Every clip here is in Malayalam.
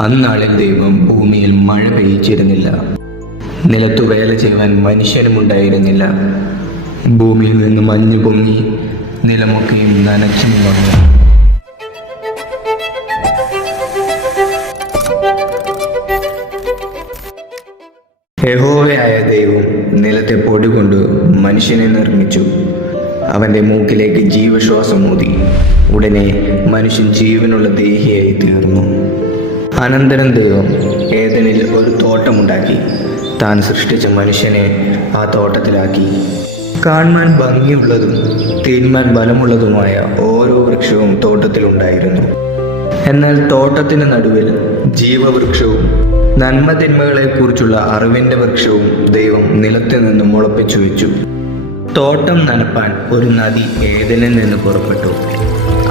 അന്നാളിൽ ദൈവം ഭൂമിയിൽ മഴ പെയ്ച്ചിരുന്നില്ല നിലത്തു വേല ചെയ്യുവാൻ മനുഷ്യനുമുണ്ടായിരുന്നില്ല. ഭൂമിയിൽ നിന്ന് മഞ്ഞ് പൊങ്ങി നിലമൊക്കെയും നനച്ചു വന്നു യഹോവയായ ദൈവം നിലത്തെ പൊടി കൊണ്ട് മനുഷ്യനെ നിർമ്മിച്ചു. അവന്റെ മൂക്കിലേക്ക് ജീവശ്വാസം ഊതി. ഉടനെ മനുഷ്യൻ ജീവനുള്ള ദേഹിയായി തീർന്നു. അനന്തരം ദൈവം ഏതനിൽ ഒരു തോട്ടമുണ്ടാക്കി. താൻ സൃഷ്ടിച്ച മനുഷ്യനെ ആ തോട്ടത്തിലാക്കി. കാണുവാൻ ഭംഗിയുള്ളതും തീരുമാൻ ബലമുള്ളതുമായ ഓരോ വൃക്ഷവും തോട്ടത്തിലുണ്ടായിരുന്നു. എന്നാൽ തോട്ടത്തിന് നടുവിൽ ജീവവൃക്ഷവും നന്മതിന്മകളെക്കുറിച്ചുള്ള അറിവിന്റെ വൃക്ഷവും ദൈവം നിലത്തിൽ നിന്ന് മുളപ്പിച്ചു വെച്ചു. തോട്ടം നനപ്പാൻ ഒരു നദി ഏതനിൽ നിന്ന് പുറപ്പെട്ടു.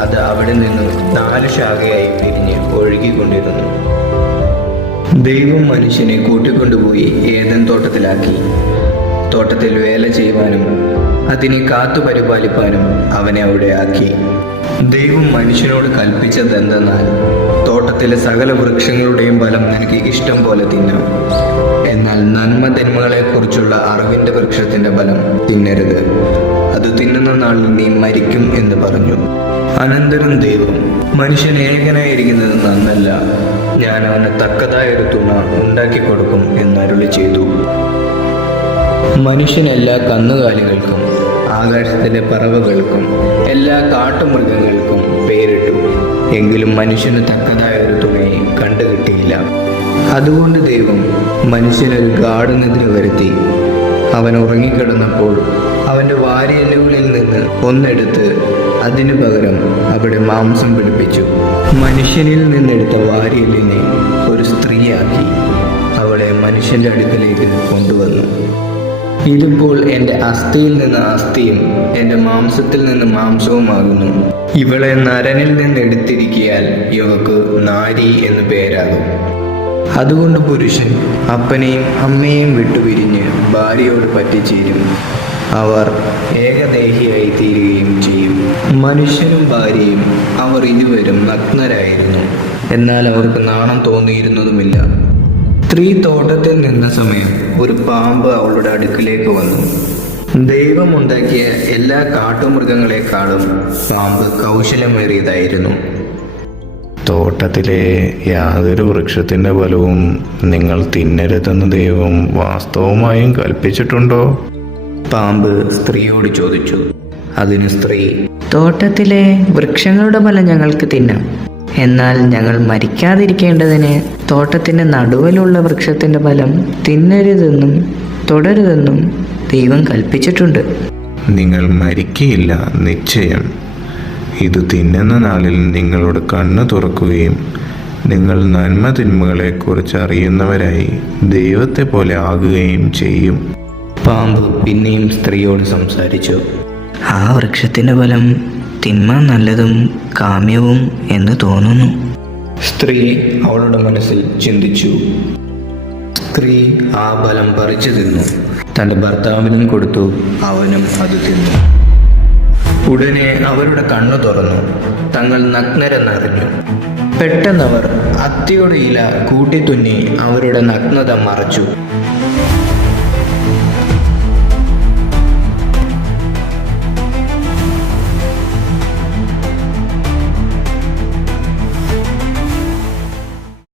അത് അവിടെ നിന്നും നാല് ശാഖയായി തിരിഞ്ഞ് ഒഴുകിക്കൊണ്ടിരുന്നു. ദൈവം മനുഷ്യനെ കൂട്ടിക്കൊണ്ടുപോയി ഏതൻ തോട്ടത്തിലാക്കി. തോട്ടത്തിൽ വേല ചെയ്യുവാനും അതിനെ കാത്തു പരിപാലിപ്പാനും അവനെ അവിടെ ആക്കി. ദൈവം മനുഷ്യനോട് കൽപ്പിച്ചതെന്തെന്നാൽ തോട്ടത്തിലെ സകല വൃക്ഷങ്ങളുടെയും ഫലം നിനക്ക് ഇഷ്ടം പോലെ തിന്നാം. എന്നാൽ നന്മ തിന്മകളെക്കുറിച്ചുള്ള അറിവിന്റെ വൃക്ഷത്തിന്റെ ഫലം തിന്നരുത്. അത് തിന്നുന്ന നാളിൽ നീ മരിക്കും എന്ന് പറഞ്ഞു. അനന്തരം ദൈവം മനുഷ്യൻ ഏകനായിരിക്കുന്നത് നന്നല്ല. ഞാൻ അവന് തക്കതായ ഒരു തുണ ഉണ്ടാക്കി കൊടുക്കും എന്നരുളി ചെയ്തു. മനുഷ്യൻ എല്ലാ കന്നുകാലികൾക്കും ആകാശത്തിലെ പറവകൾക്കും എല്ലാ കാട്ടുമൃഗങ്ങൾക്കും പേരിട്ടു. എങ്കിലും മനുഷ്യന് തക്കതായ ഒരു തുണയെ കണ്ടുകിട്ടിയില്ല. അതുകൊണ്ട് ദൈവം മനുഷ്യനൊരു ഗാഠനിദ്ര വരുത്തി. അവൻ ഉറങ്ങിക്കിടന്നപ്പോൾ ഒന്നെടുത്ത് അതിനു പകരം അവിടെ മാംസം പിടിപ്പിച്ചു. മനുഷ്യനിൽ നിന്നെടുത്ത വാരിയലിനെ ഒരു സ്ത്രീയാക്കി അവളെ മനുഷ്യന്റെ അടുക്കലേക്ക് കൊണ്ടുവന്നു. ഇതിപ്പോൾ എന്റെ അസ്ഥിയിൽ നിന്ന് അസ്ഥിയും എന്റെ മാംസത്തിൽ നിന്ന് മാംസവുമാകുന്നു. ഇവളെ നരനിൽ നിന്ന് എടുത്തിരിക്കിയാൽ ഇവക്ക് നാരി എന്ന് പേരാകും. അതുകൊണ്ട് പുരുഷൻ അപ്പനെയും അമ്മയെയും വിട്ടുപിരിഞ്ഞ് ഭാര്യയോട് പറ്റിച്ചേരും അവർ ചെയ്യും മനുഷ്യനും ഭാര്യയും അവർ ഇരുവരും നഗ്നരായിരുന്നു. എന്നാൽ അവർക്ക് നാണം തോന്നിയിരുന്നതുമില്ല. സ്ത്രീ തോട്ടത്തിൽ നിന്ന സമയം ഒരു പാമ്പ് അവളുടെ അടുക്കിലേക്ക് വന്നു. ദൈവമുണ്ടാക്കിയ എല്ലാ കാട്ടുമൃഗങ്ങളെക്കാളും പാമ്പ് കൗശലമേറിയതായിരുന്നു. തോട്ടത്തിലെ യാതൊരു വൃക്ഷത്തിന്റെ ഫലവും നിങ്ങൾ തിന്നരുതെന്ന് ദൈവം വാസ്തവമായും കൽപ്പിച്ചിട്ടുണ്ടോ? പാമ്പ് സ്ത്രീയോട് ചോദിച്ചു. അതിന് സ്ത്രീ തോട്ടത്തിലെ വൃക്ഷങ്ങളുടെ ഫലം ഞങ്ങൾക്ക് തിന്നാം. എന്നാൽ ഞങ്ങൾ മരിക്കാതിരിക്കേണ്ടതിന് തോട്ടത്തിന്റെ നടുവിലുള്ള വൃക്ഷത്തിന്റെ ഫലം തിന്നരുതെന്നും തുടരുതെന്നും ദൈവം കൽപ്പിച്ചിട്ടുണ്ട്. നിങ്ങൾ മരിക്കയില്ല നിശ്ചയം. ഇത് തിന്നുന്ന നാളിൽ നിങ്ങളുടെ കണ്ണ് തുറക്കുകയും നിങ്ങൾ നന്മ തിന്മകളെക്കുറിച്ച് അറിയുന്നവരായി ദൈവത്തെ പോലെ ആകുകയും ചെയ്യും. പാമ്പ് പിന്നെയും സ്ത്രീയോട് സംസാരിച്ചു. ആ വൃക്ഷത്തിന്റെ ഫലം തിന്മ നല്ലതും കാമ്യവും എന്ന് തോന്നുന്നു. സ്ത്രീ അവളുടെ മനസ്സിൽ ചിന്തിച്ചു. സ്ത്രീ ആ ഫലം പറിച്ചു തിന്നു. തന്റെ ഭർത്താവിനും കൊടുത്തു. അവനും അത് തിന്നു. ഉടനെ അവരുടെ കണ്ണു തുറന്നു. തങ്ങൾ നഗ്നരെന്നറിഞ്ഞു. പെട്ടെന്നവർ അത്തിയുടെ ഇല കൂട്ടിത്തുന്നി അവരുടെ നഗ്നത മറച്ചു.